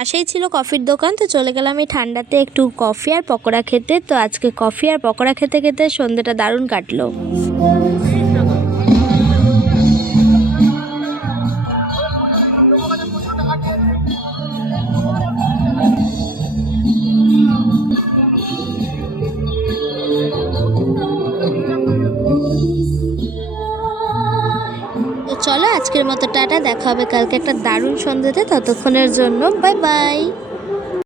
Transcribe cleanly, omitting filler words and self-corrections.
পাশেই ছিল কফির দোকান, তো চলে গেলাম এই ঠান্ডাতে একটু কফি আর পকোড়া খেতে। তো আজকে কফি আর পকোড়া খেতে খেতে সন্ধ্যেটা দারুণ কাটলো। তো চলো আজকের মতো টাটা, দেখা হবে কালকে একটা দারুণ সন্ধ্যাতে। ততক্ষণের জন্য বাই বাই।